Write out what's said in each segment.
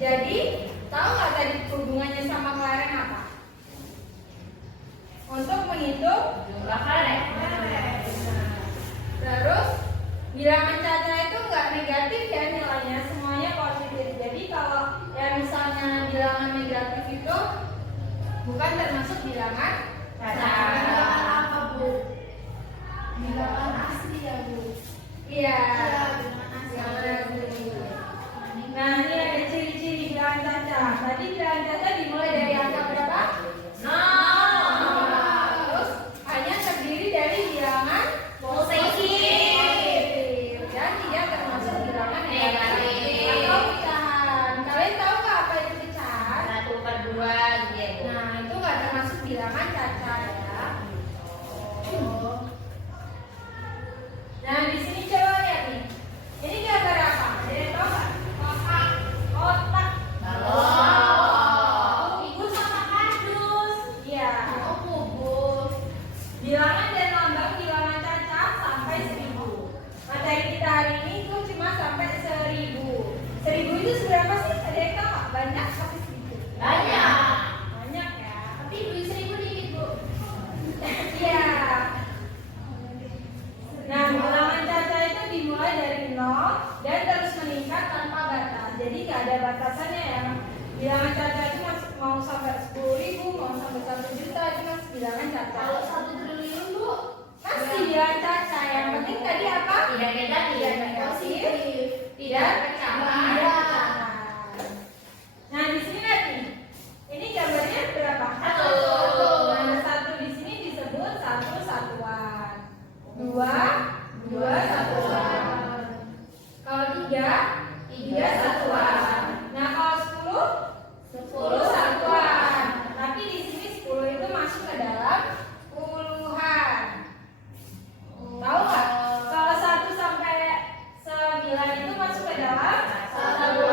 Jadi, tahu nggak tadi hubungannya sama kelereng apa? Untuk menghitung Jumlah kelereng. Terus, bilangan caca itu nggak negatif ya nilainya, semuanya positif. Jadi kalau ya misalnya bilangan negatif itu bukan termasuk bilangan caca. Bilangan apa, Bu? Bilangan asli ya, Bu? Iya. Bilangan asli. Nah, ini ada ciri-ciri bilangan caca. Tadi bilangan caca dimulai dari angka berapa? 0. Terus hanya terdiri dari bilangan positif dan tidak termasuk bilangan negatif atau pecahan. Kalian tahu nggak apa itu pecahan? 1/2 gitu ya, Bu. Nah, itu nggak termasuk bilangan caca ya. Nah, di sini coba lihat nih. Ini gambar apa? Ada yang tahu nggak? Kotak. Balon. Ibu sama kardus. Iya. Oh, kubus. Bilangan dan lambang bilangan caca sampai 1000. Materi kita hari ini itu cuma sampai 1000. 1000 itu seberapa sih? Ada yang tahu nggak? Banyak tapi sedikit? Banyak. Banyak ya. Tapi 1000 dikit, Bu. Iya. Nah, bilangan caca itu dimulai dari 0 dan terus meningkat tanpa batas. Jadi nggak ada batasannya ya. Bilangan caca itu mau sampai 10.000, mau sampai 1 juta itu masih bilangan caca. Kalau 1 triliun, Bu. Masih bilangan caca. Yang penting tadi apa? Tidak negatif. Tidak negatif. Positif. Tidak pecahan. Iya. Nah, di sini lihat nih. Ini gambarnya berapa? 1. Nah, 1 di sini disebut 1 satuan. 2 satuan. Kalau 3 satuan. Nah, kalau 10 satuan. Tapi di sini 10 itu masuk ke dalam puluhan. Tahu nggak? Kalau 1 sampai 9 itu masuk ke dalam satuan.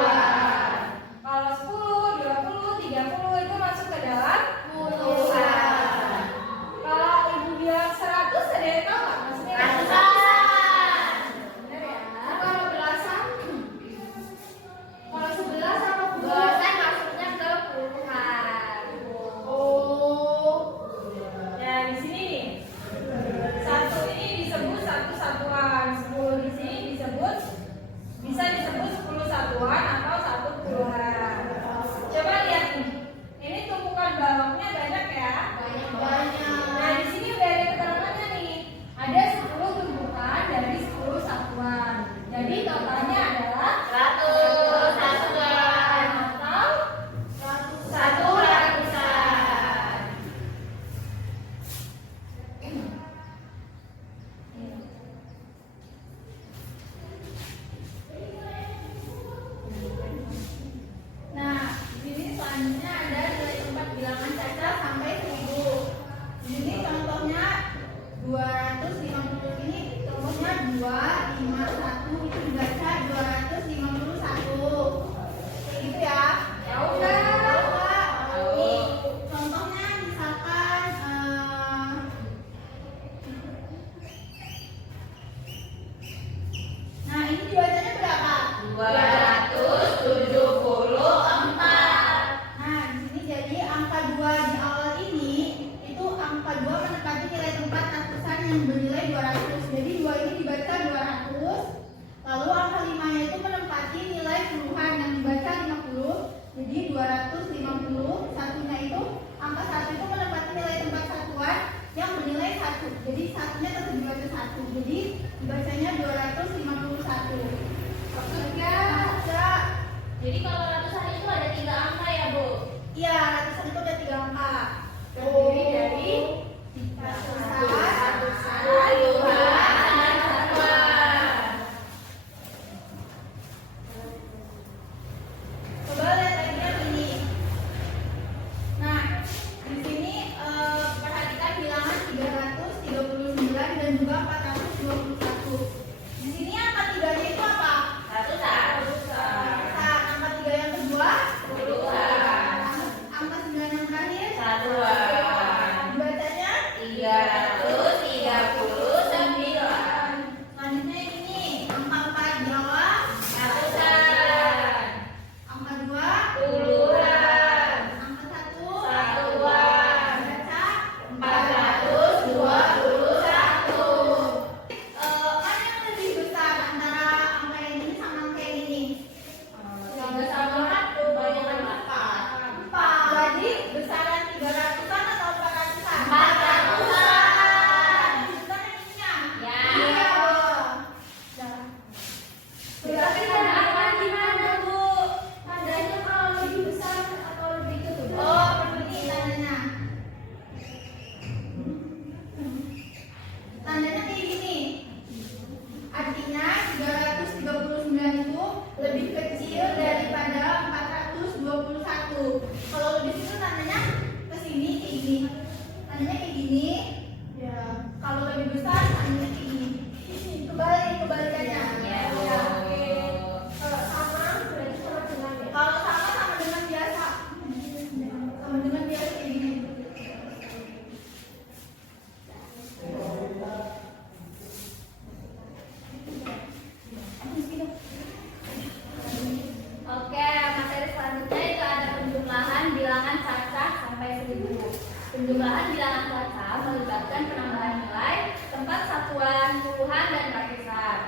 dan ratusan.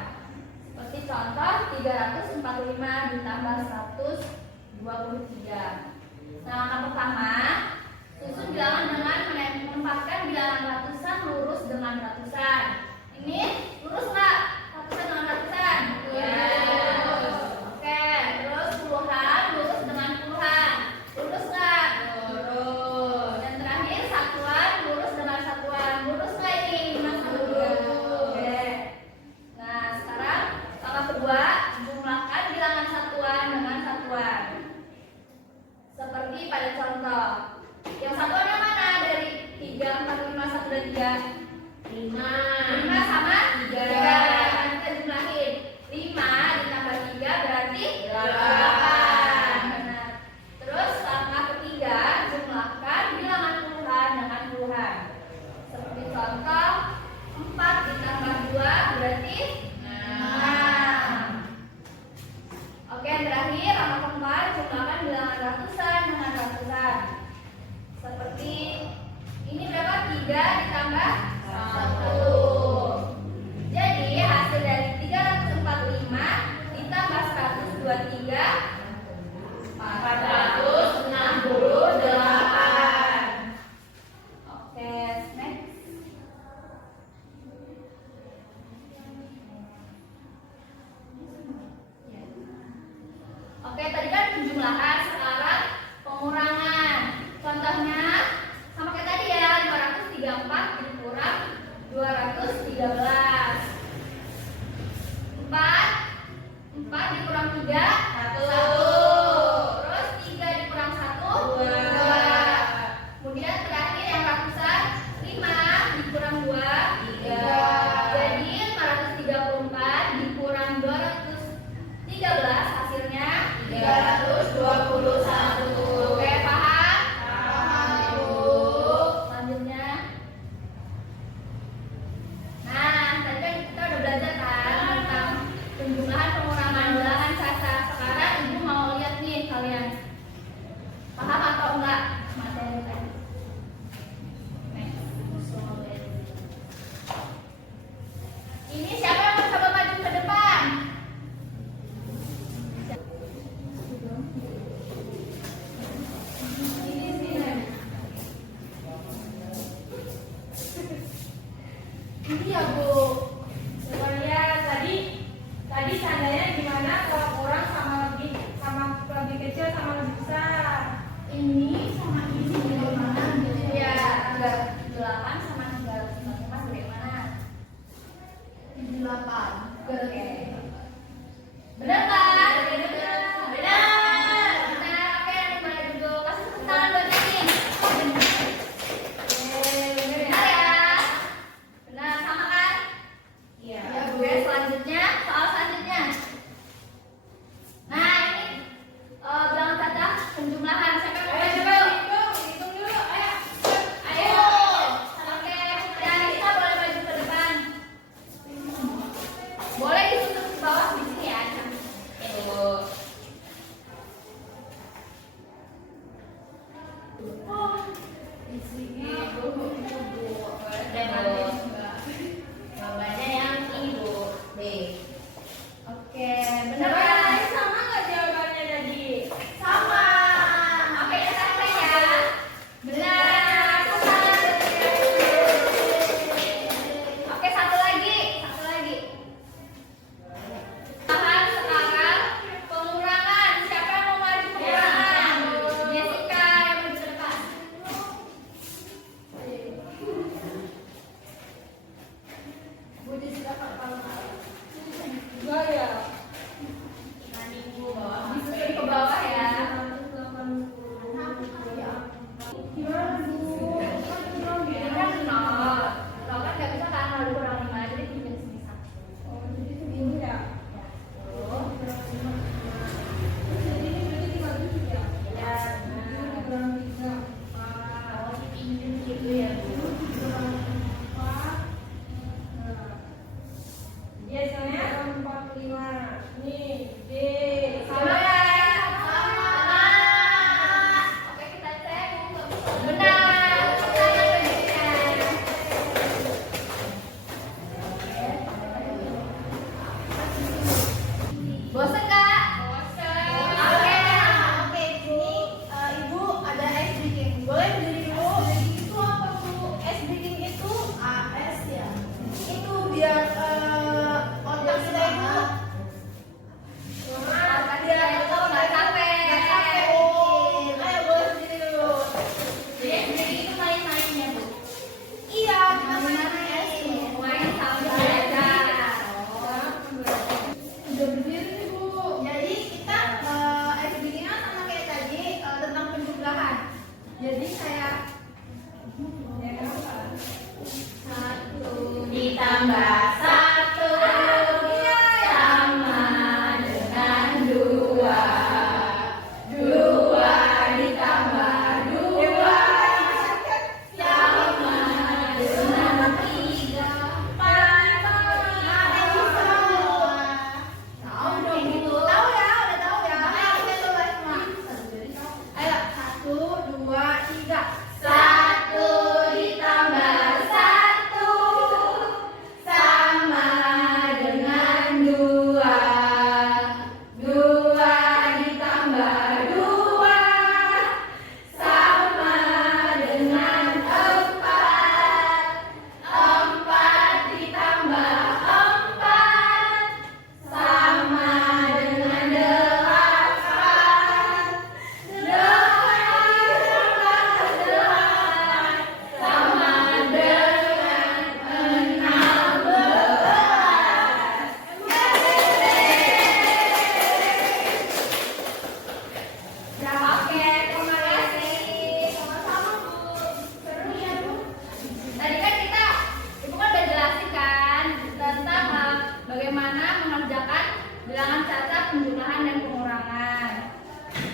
Seperti contoh 345 ditambah 123. Nah, langkah pertama, susun bilangan dengan menempatkan bilangan ratusan lurus dengan ratusan. Ini lurus nggak? Ratusan dengan ratusan? Ya. Oke, terus puluhan lurus dengan puluhan. Lurus nggak? Lurus. Dan terakhir satuan lurus dengan satuan. Lurus nggak ini? Mas? Lurus. Oke. Nah, sekarang langkah kedua, jumlahkan bilangan satuan dengan satuan. Seperti pada contoh. Yang satuan yang mana? Dari 3, 4, 5, 1, dan 3. 5. 5 sama 3. 3. Kita jumlahin. 5 ditambah 3 berarti 8. Benar. Terus langkah ketiga, jumlahkan bilangan puluhan dengan puluhan. Seperti contoh 4 ditambah 2 berarti 6. Oke, yang terakhir langkah keempat, jumlahkan bilangan ratusan dengan ratusan. Seperti ini berapa? 3 ditambah 1. Jadi hasil dari 345 ditambah 123 468. Oke, next. Oke, tadi kan penjumlahan, sekarang pengurangan. Contohnya sama kayak tadi ya, 534 dikurang 213. 4 dikurang 3 1. Terus 3 dikurang 1 2. Kemudian terakhir yang ratusan 5 dikurang 2 3. Jadi 534 dikurang 213 hasilnya 321. Oke, paham? Paham, Bu. Selanjutnya. Nah, tadi kan kita udah belajar kan tentang penjumlahan pengurangan bilangan cacat. Sekarang Ibu mau lihat nih kalian paham atau enggak materi tadi. Ini siapa yang mau coba maju ke depan? Ini ya Bu. Sebenarnya tadi tandanya gimana kalau kurang sama lebih kecil sama lebih besar? Ini sama ini bagaimana? Iya, 38 sama 345 bagaimana? 8. Oke. Benar kan? Benar. Benar. Oke, mulai duduk. Kasih tepuk tangan buat ini. Benar ya? Benar, sama kan? Iya. Ya, Bu. Oke, selanjutnya, soal selanjutnya. Nah, ini bilangan cacat penjumlahan. Siapa yang mau maju dulu? Hitung dulu, ayo. Ayo. Oke, dan kita boleh maju ke depan. Boleh ditutup ke bawah di sini ya. Ibu. Di sini Bu. Ada, Bu. Jawabannya yang Ibu. B. Oke, benar kan? Sama nggak jawabannya tadi? Sama. Oke, kita sampai ya. Benar. Oke, satu lagi. Tahan sekarang pengurangan. Siapa yang mau maju pengurangan? Jessica yang maju ke depan.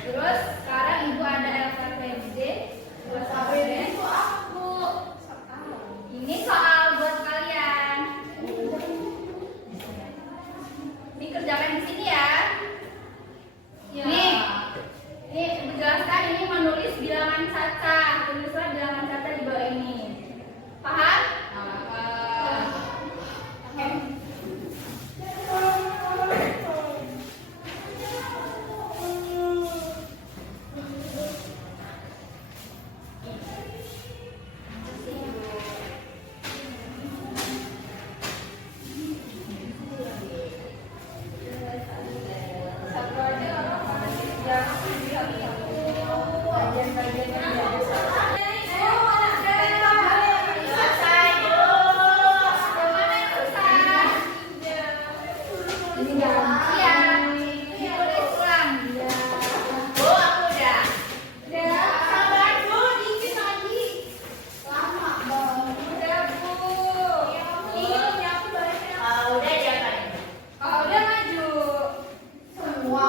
Terus sekarang ibu ada LKPD. Kelas apa ini? Itu aku. Ini soal buat kalian. Ini kerjakan di sini ya. Ya. Ini menjelaskan ini menulis bilangan caca. Tulislah bilangan caca di bawah ini. Paham? Satu aja nggak apa-apa. Jangan bagian-bagiannya biasa. Selesai dulu. Yang mana yang susah? Ini nggak? Iya. Ini boleh pulang. Iya. Bu, aku udah. Udah. Sabar dulu, dikit lagi. Lama banget. Udah, Bu. Ini punya aku baliknya. Udah jangan. Oh, udah maju. Semua.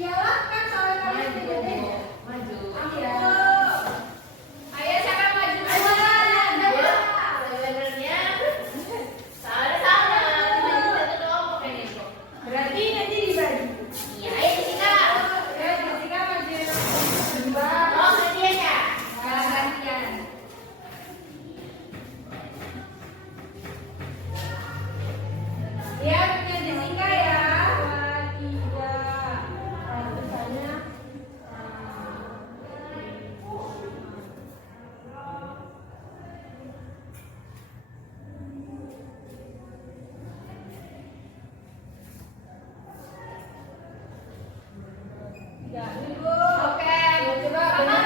Iyalah kan soalnya kalian Maju, beda-beda. Bu. Maju. Iya. Ayo siapa maju duluan? Sebenarnya salah. Cuma satu kelompok ini, Bu. Berarti nanti dibagi. Iya, ayo Jessica. Ya, Jessica maju dua. Oh, gantian ya? Nah, gantian. Ya, punya Jessica ya. Dua, tiga. Nah, tulisannya. Tiga. Ini, Bu. Oke, coba benar.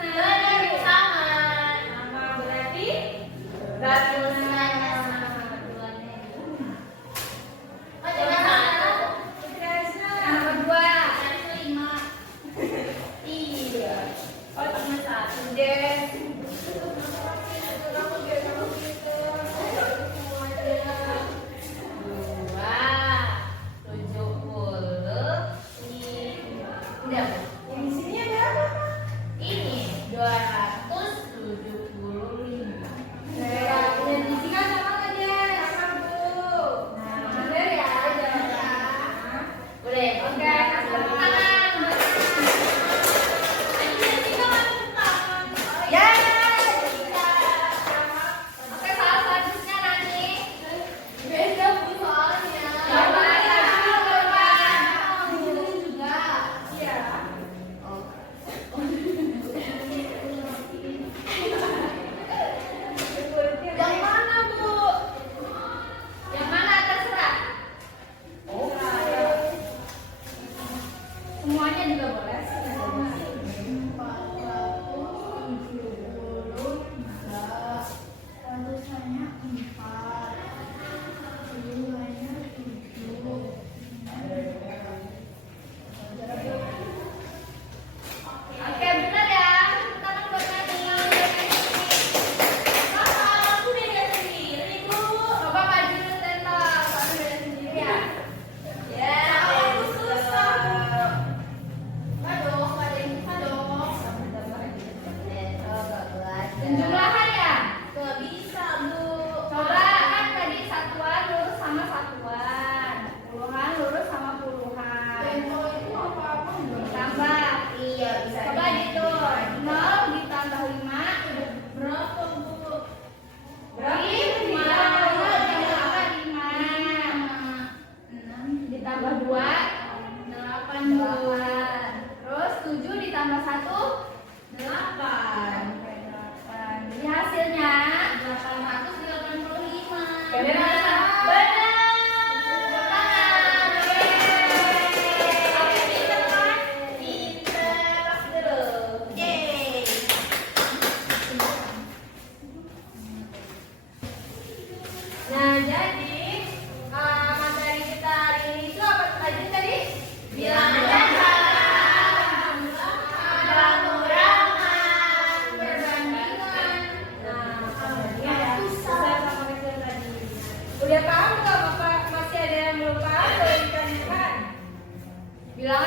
Benar, sama. Sama berarti Ratusan. Oh, jangan satu. Nomor dua. Satu lima. Iya. Oh, cuma satu. Des. Dua. 70. Udah, Bu. Yang di sini ada apa? Ini 275. Saya punya Jessica sama nggak dia? Sama Bu. Bener ya, jawabannya. Udah ya, Bu? Oke, kasih tepuk tangan. Ini Jessica mau tepuk tangan. Ya, Jessica. Oke, soal selanjutnya nanti. Beda Bu soalnya. Coba ya, coba. Ini juga. Iya. Yang mana Bu? Yang mana terserah. Semuanya juga boleh. 473. Ratusannya 4. Nilainya 7. Oke, benar ya. Tepuk tangan buat Nani. Aku beda sendiri, Bu. Coba maju dulu, Tento. Kamu beda sendiri ya. Ya, aku susah. Enggak dong, ada yang bisa dong. Penjumlahan ya. Gak bisa, Bu. Coba kan tadi satuan lurus sama satuan, puluhan lurus sama puluhan. Tempo itu apa-apa enggak? Tambah. Iya, bisa. Coba gitu. 0 ditambah 5 Berapa Bu? berapa? 5. Ditambah 5. 6. Ditambah 2 8 Terus 7 ditambah 1 8. Oke, 8. Jadi hasilnya 885. benar. Nah, jadi materi kita hari ini itu apa aja tadi? Bilangan caca. Bilangan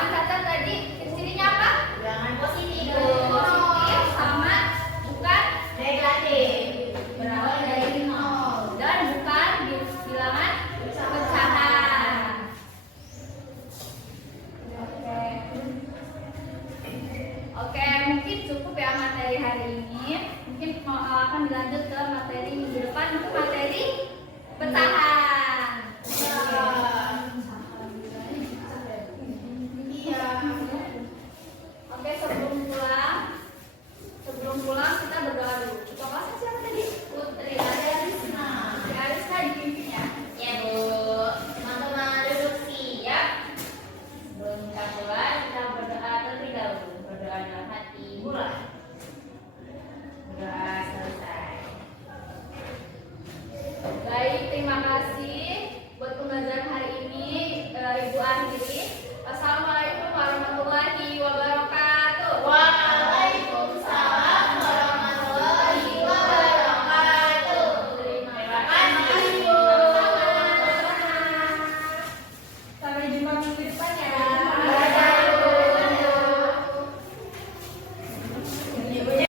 bilangan cacat tadi ciri-cirinya apa? Bilangan positif. Positif sama bukan Negatif. berawal dari nol dan bukan bilangan pecahan. Oke. Oke, mungkin cukup ya materi hari ini. Mungkin akan dilanjut ke materi minggu depan, itu materi pecahan.